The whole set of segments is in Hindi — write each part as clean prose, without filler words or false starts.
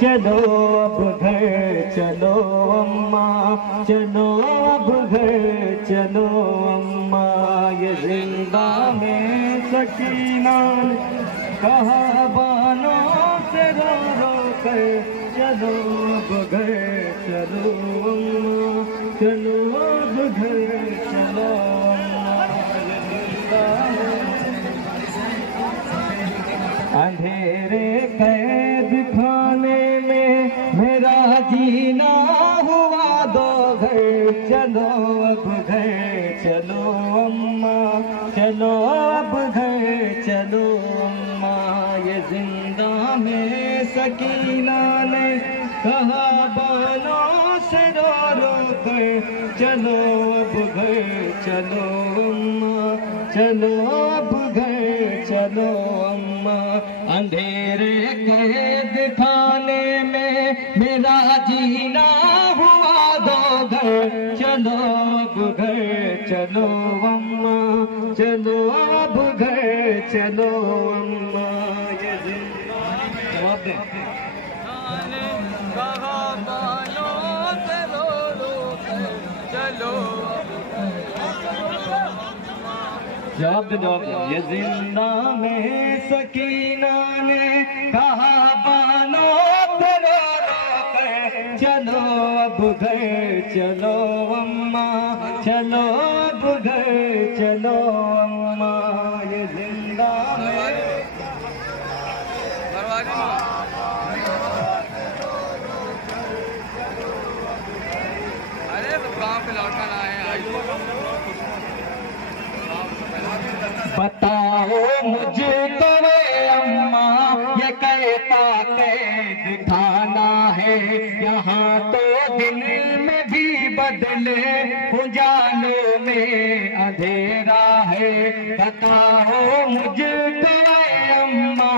चलो अब घर चलो अम्मा, चलो अब घर चलो अम्मा। ये जिंदा में सकीना कहा बानों से रो रो कर, चलो अब घर चलो अम्मा, चलो अब घर चलो अम्मा। ये जिंदा अंधेरे कैद खाने में मेरा जीना हुआ दो घर, चलो अब घर चलो अम्मा, चलो अब घर चलो अम्मा। ये जिंदा में सकीना ने कहा बालों से रो रो कर, चलो अब घर चलो अम्मा, चलो अब घर चलो अम्मा। अंधेरे कैद खाने में मेरा जीना हुआ दो घर, चलो अब घर चलो अम्मा, चलो अब घर चलो अम्मा। ये जवाब दे जवाब दे जवाब दे। ये जिंदा में सकीना ने कहा बानो रो रो कर, चलो अब घर चलो अम्मा, चलो अब घर चलो अम्मा। ये जिंदा में अरे तो गाँव पे लौटा लाए बताओ मुझको अम्मा, ये कैसा कैद खाना है। यहाँ तो दिन में भी बदले, उजालों में अंधेरा है। बताओ मुझको अम्मा,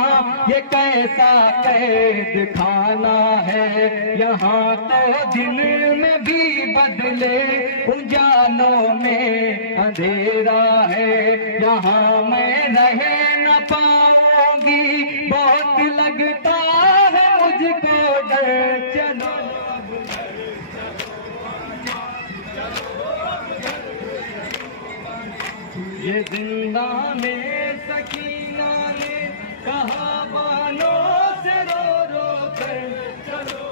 ये कैसा कैद खाना है। यहाँ तो दिन में भी बदले, उजालों में अंधेरा है। यहाँ मैं रह न पाऊंगी, बहुत लगता है मुझको डर, चलो ये जिंदा में सकीना ने कहा बालों से रो रो कर, चलो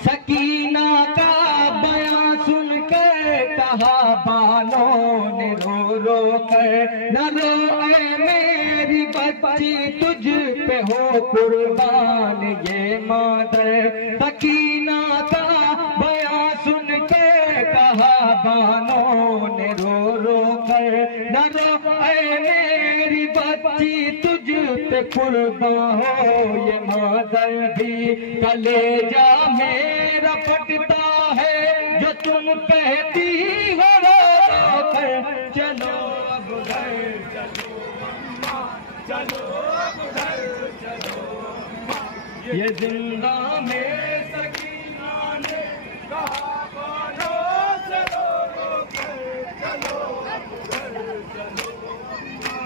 सकीना का बयां सुन कर कहा बालों ने रो रो कर, न रो ऐ मेरी बच्ची तुझ पे हो कुर्बान ये मादर। सकीना का बयां सुन के कहा बालों ने रो रो कर, न रो ऐ मेरी बच्ची तुझ पे कुर्बान हो ये मादर भी। कलेजा मेरा फटता है जो तुम कहती हो रो रो कर, चलो अब घर चलो अम्मा, चलो अब घर चलो अम्मा। ये जिंदा में सकीना ने कहा बालों से रो रो कर, चलो अब घर चलो अम्मा,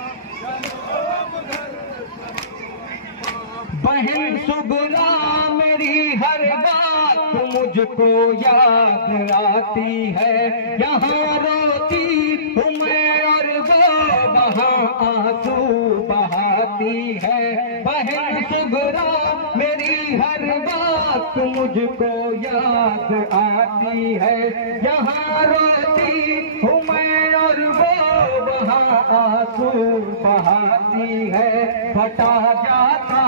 चलो अब घर चलो। बहन सुगरा मेरी हर बात मुझको याद आती है। यहाँ रोती हूँ मैं और वो वहाँ आंसू बहाती है। बहन सुगरा मेरी हर बात मुझको याद आती है। यहाँ रोती हूँ मैं और वो वहाँ आंसू बहाती है। फटा जाता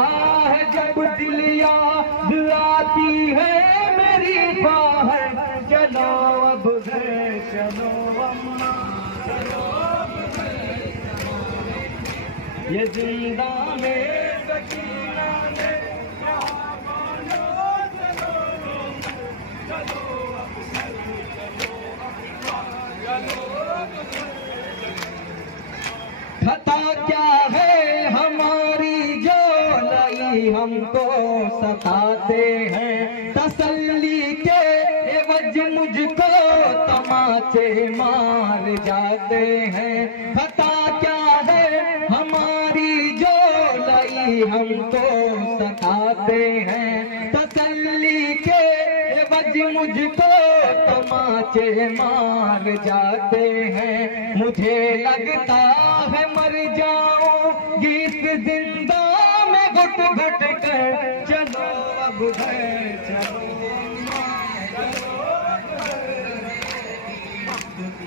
है जब दिल याद आती है मेरी बाहर, चलो अब घर चलो अम्मा, चलो अब घर चलो। ये जिंदा में सकीना ने कहा बालों से रो रो कर, चलो अब घर चलो अम्मा, चलो अब घर चलो। खता क्या है हमारी जो लई हमको सताते हैं। तसल्ली के एवज मुझको तमाचे मार जाते हैं। खता क्या है हमको सताते हैं, तसल्ली के एवज मुझको तमाचे मार जाते हैं। मुझे लगता है मर जाऊंगी इस जिंदा में घुट घुट कर, चलो अब घर चलो,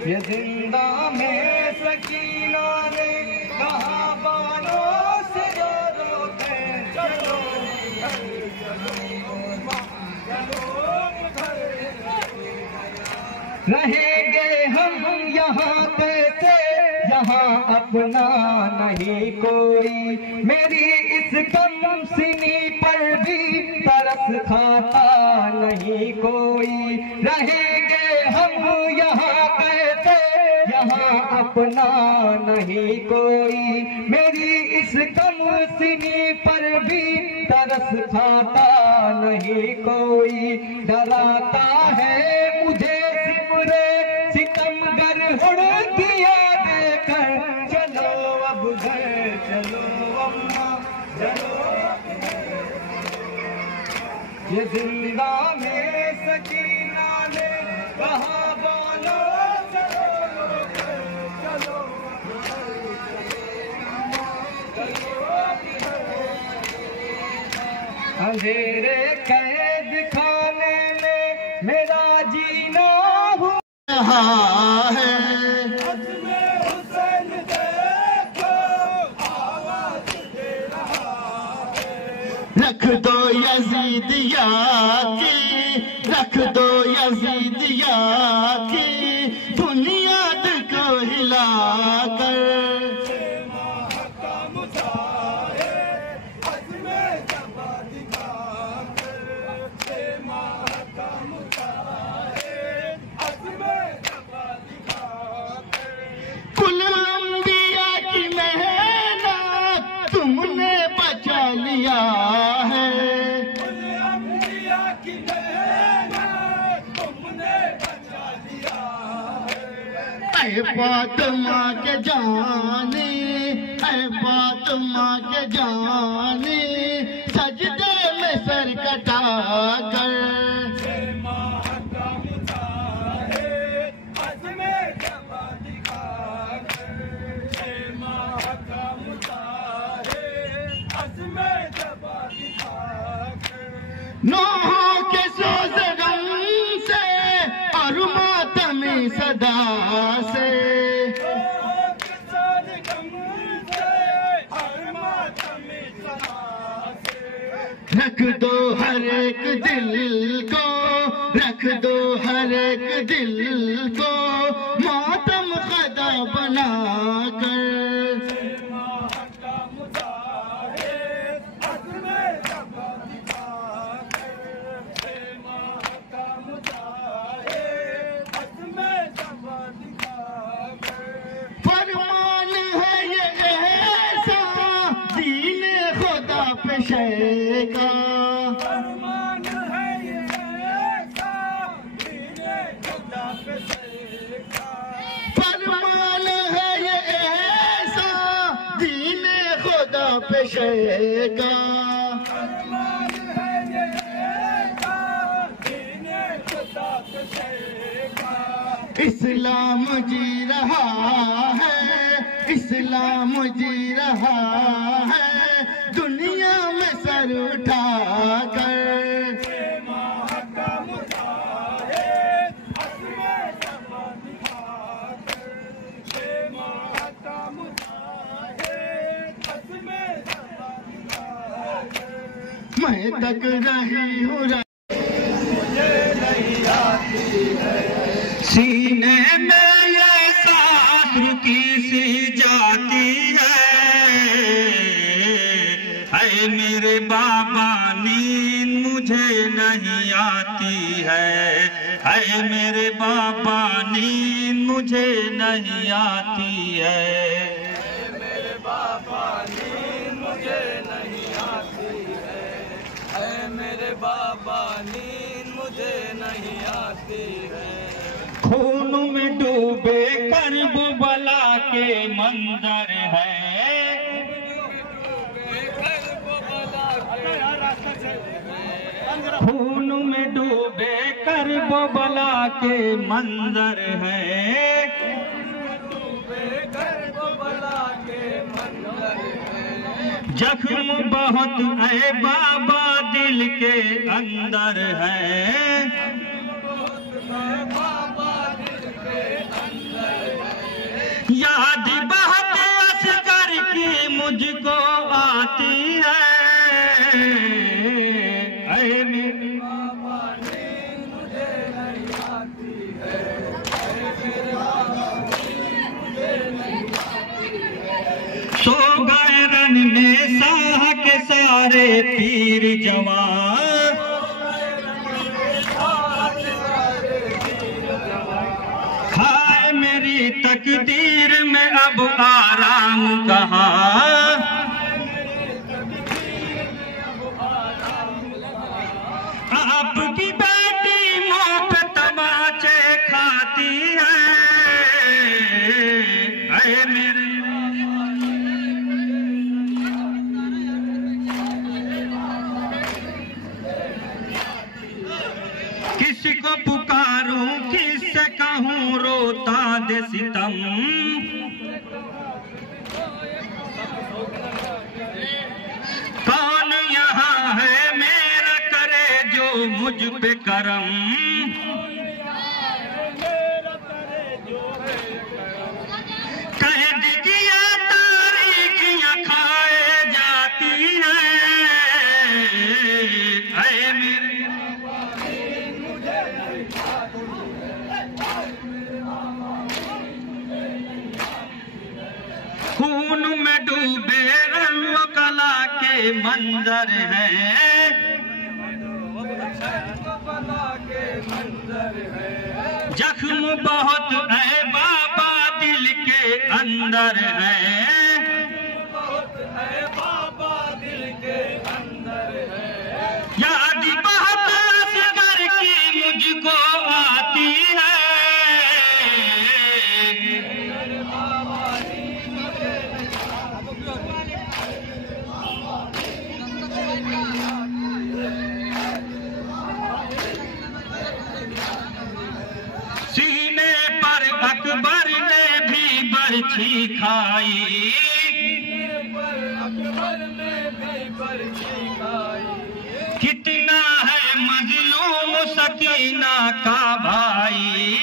ये जिंदा में सकीना ने कहा बानों से रो रो कर, चलो रहेंगे हम यहाँ कैसे, यहाँ अपना नहीं कोई, मेरी इस कम सिनी पर भी तरस खाता नहीं कोई। रहेंगे हम यहाँ कैसे, यहाँ अपना नहीं कोई, मेरी इस कम सिनी पर भी तरस खाता नहीं कोई। डराता है मुझे सितमगर हुड़किया देकर, चलो अब घर चलो अम्मा चलो, ये जिंदा में सकीना ने कहा बोलो चलो चलो, अंधेरे कैद खाने में मेरा जीना हुआ है। हुसैन देखो आवाज दे रहा है, रख दो यजीदिया की, रख दो यजीदिया की बुनियाद को हिलाकर। तुमने बचा लिया है, तुमने बचा लिया है, ऐ फातिमा के जाने, ऐ फातिमा के जाने, सजदे में सर कटा कर। नूह के सोज़ गम से और मातम सदा से, रख दो हर एक दिल को, रख दो हर एक दिल को मातम खदा बना कर। का फरमान है ये ऐसा, दीने खुदा पे का फरमान है ये ऐसा, दीने खुदा पे का फरमान है ये ऐसा, दीने खुदा पे का। इस्लाम जी रहा है, इस्लाम जी रहा है दुनिया में सर उठा कर। मैं तक रही हूँ सीने में ये सांस रुकी सी जाती है, ऐ मेरे बाबा नींद मुझे नहीं आती है, ऐ मेरे बाबा नींद मुझे नहीं आती है, मेरे बाबा नींद मुझे नहीं आती है, ऐ मेरे बाबा नींद मुझे नहीं आती है। खून में डूबे करबला के मंजर है, खून में डूबे करबला के मंजर है, जख्म बहुत है बाबा दिल के अंदर है, याद बहुत असगर की मुझको आती है, ऐ मेरे बाबा नींद मुझे नहीं आती है, सो गए रन में साह के सारे पीर जवान, हाय मेरी तकदीर में अब आराम कहाँ, आपकी बेटी मुंह पे तमाचे खाती है, ऐ मेरे किसी को पुकारूं किससे कहूँ रोता दे सितम, कौन यहाँ है मेरा करे जो मुझ पे करम, कैद किया तारीखियां खाए जाती हैं, ऐ मेरे खून में डूबे रंग कला के मंजर है, जख्म बहुत है बाबा दिल के अंदर है, याद बहुत असगर की मुझको आती है, सीने पर अकबर ने भी बरछी खाई, कितना है मजलूम सकीना का भाई,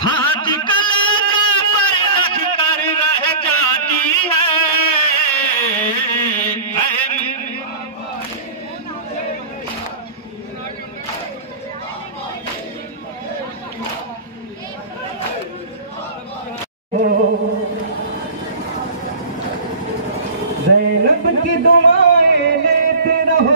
हाथ कलेजे पर रख कर रह जाती है, ज़ैनब की दुआएं लेते रहो,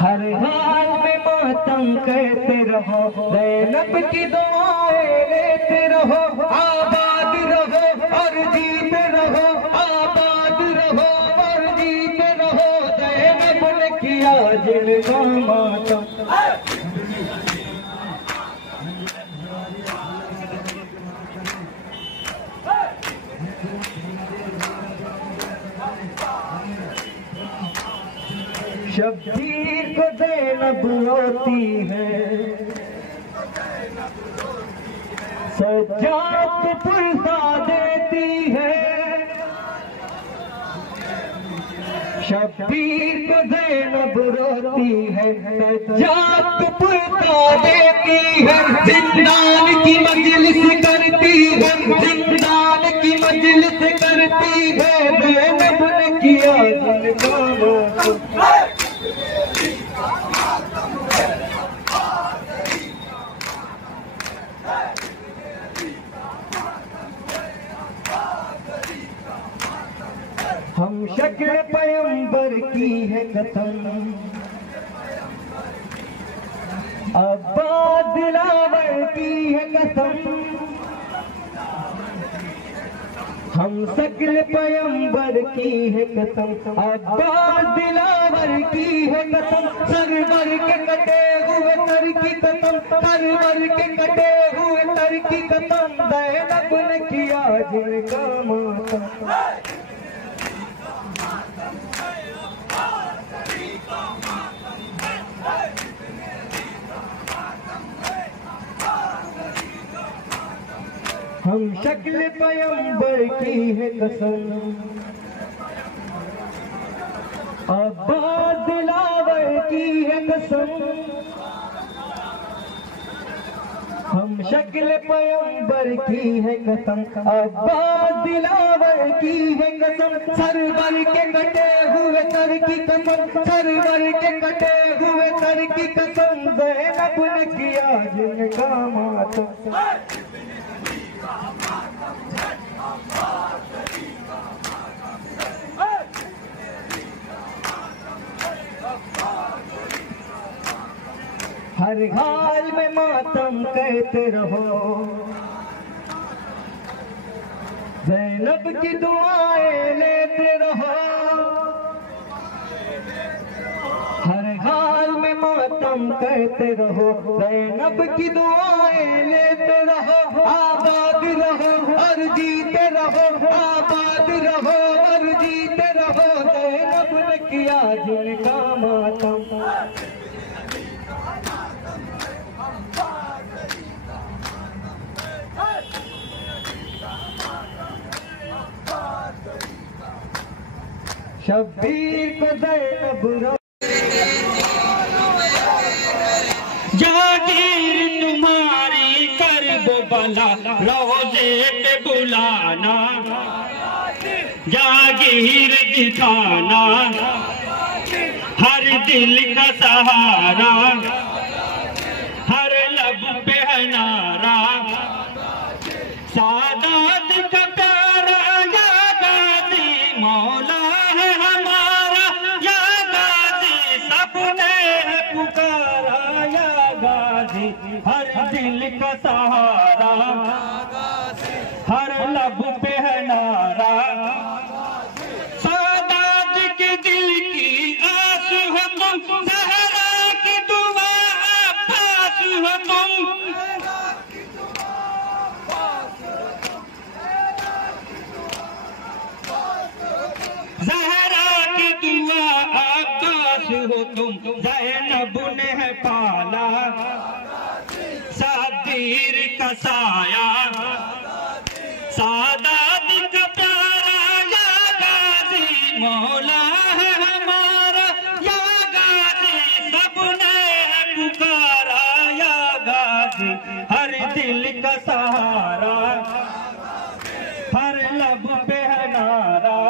हर हाल में मातम करते रहो, ज़ैनब की दुआएं लेते रहो, आबाद रहो और जीते रहो, आबाद रहो और जीते रहो, ज़ैनब ने किया जिनका मातम, शब्बीर को ज़ैनब रोती है, सज्जाद को पुरसा देती है, शब्बीर को ज़ैनब रोती है, सज्जाद को पुरसा देती है, जिंदान की मजलिस करती है, जिंदान की मजलिस करती है, ज़ैनब ने किया जिनका मातम, हम शक्ल पैगंबर की है कसम, अब्बा दिलावर की है कसम, हम शक्ल पैगंबर की है कसम, अब्बा दिलावर की है कसम, सरवर के कटे हुए तर की कसम, सरवर के कटे हुए तर की कसम, ज़ैनब ने किया जिनका मातम। हम शक्ल पैगंबर की है कसम, अब्बास दिलावर की है कसम। हम शक्ल पैगंबर की है कसम, अब्बास दिलावर की है कसम। सरवर के कटे हुए सर की कसम, सरवर के कटे हुए सर की कसम, ज़ैनब ने किया जिनका मातम। हर हाल में मातम कहते रहो, ज़ैनब की दुआएं लेते रहो। हर हाल में मातम कहते रहो, ज़ैनब की दुआएं लेते रहो। आबाद रहो और जीते रहो, आबाद रहो और जीते रहो, ज़ैनब ने किया जिनका मातम। शब्बीर को ज़ैनब जागीर तुम्हारी करबला रोज़े पे बुलाना, जागीर दिखाना हर दिल का सहारा, हर लब पे है नारा, सादात का प्यारा या गाजी मौला है हमारा, या गाजी सबने है पुकारा, या गाजी हर दिल का सहारा, हर लब पे है नारा। सादात के दिल की आस हो तुम, ज़हरा की दुआ अब्बास हो तुम। ज़हरा की दुआ अब्बास हो तुम, ज़ैनब ने है पाला सादीर का साया, सादात का प्यारा या गाजी मौला है हमारा, या गाजी सबने है पुकारा, या गाजी हर दिल का सहारा, हर लब पे है नारा।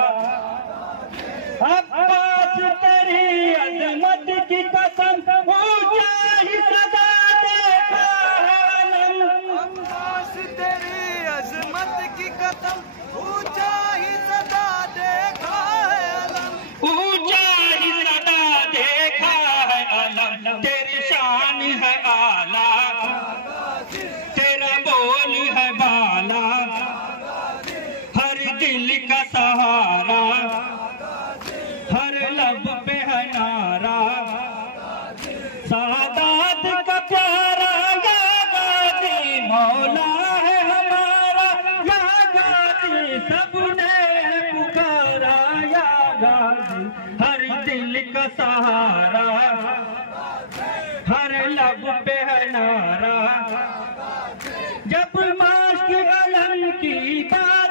अब्बास तेरी अज़मत की कसम, ऊंचा ही सदा देखा है आलम। अब्बास तेरी अज़मत की कसम, ऊंचा ही सदा देखा है आलम। ऊंचा ही सदा देखा है आलम, तेरी शान है आला, तेरा बोल है बाला, हर दिल का सहारा, हर लब पे है नारा। सादात का प्यारा या गाजी मौला है हमारा, या गाजी सबने है पुकारा, या गाजी हर दिल का सहारा, हर लब पे है नारा। जब माश की अलम की बात